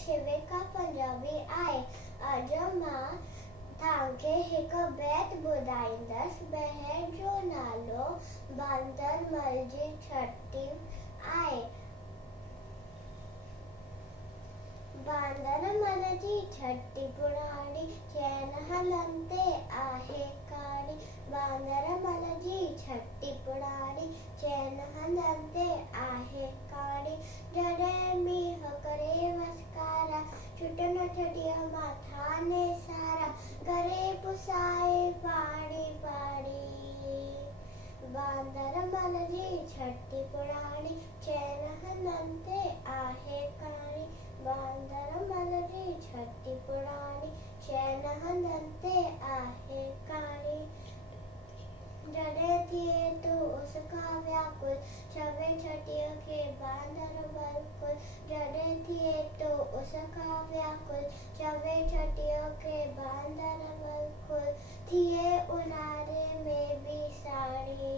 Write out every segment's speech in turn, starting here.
शिविका पंजाबी आहे। अज मां तव्हांखे हिकु बैत ॿुधाईंदसि। बहर जो नालो बांदरमल जी छटी आहे। बांदरमल जी छटी पुराणी चैन हलनि ते आहे काड़ी। बांदरमल जी छटी पुराणी चैन हलनि ते आहे काड़ी। जॾहिं मींहुं करे वसकारा छुट न छॾियो माथा ने सारा करे पुसाए पाड़ी पाड़ी। बांदरमल जी छटी पुराणी चैन हलनि ते आहे काड़ी। बांदरमल जी छटी पुराणी चैन हलनि ते आहे काड़ी। जॾहिं थिए तो उसका व्याकुल चवे छटीअ खे बांदर बलकुल। जॾहिं थिए तो उसका व्याकुल चवे छटीअ खे बांदर बलकुल। थिए उन्हारे में भी साड़ी।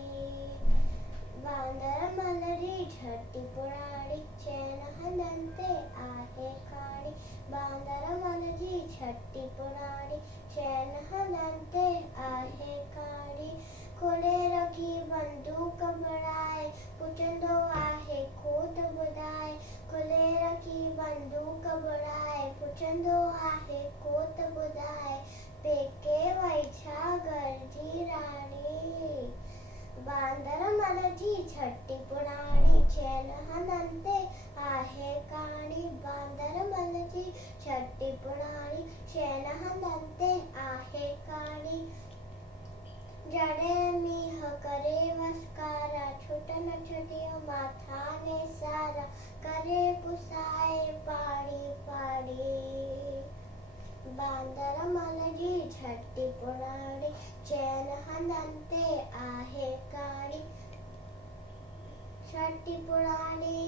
बांदरमल जी छटी पुराणी चैन हलनि ते आहे काड़ी। बांदरमल जी छटी पुराणी चैन हलनि ते आहे काड़ी। खोले रखी बंदूक बढ़ाए पुछंदो आहे खोट ॿुधाए। खोले रखी बंदूक बढ़ाए पुछंदो आहे खोट ॿुधाए। पेके वई छा घर जी राणी। बांदरमल जी छटी पुराणी चैन हलनि ते आहे काड़ी। बांदरमल जी छटी पुराणी चैन हलनि ते आहे काड़ी। जॾहिं मींहुं करे वसकारा छुट न छॾियो माथा ने सारा करे पुसाए पाड़ी पाड़ी। बांदरमल जी छटी पुराणी चैन हलनि ते आहे काड़ी। छटी पुराणी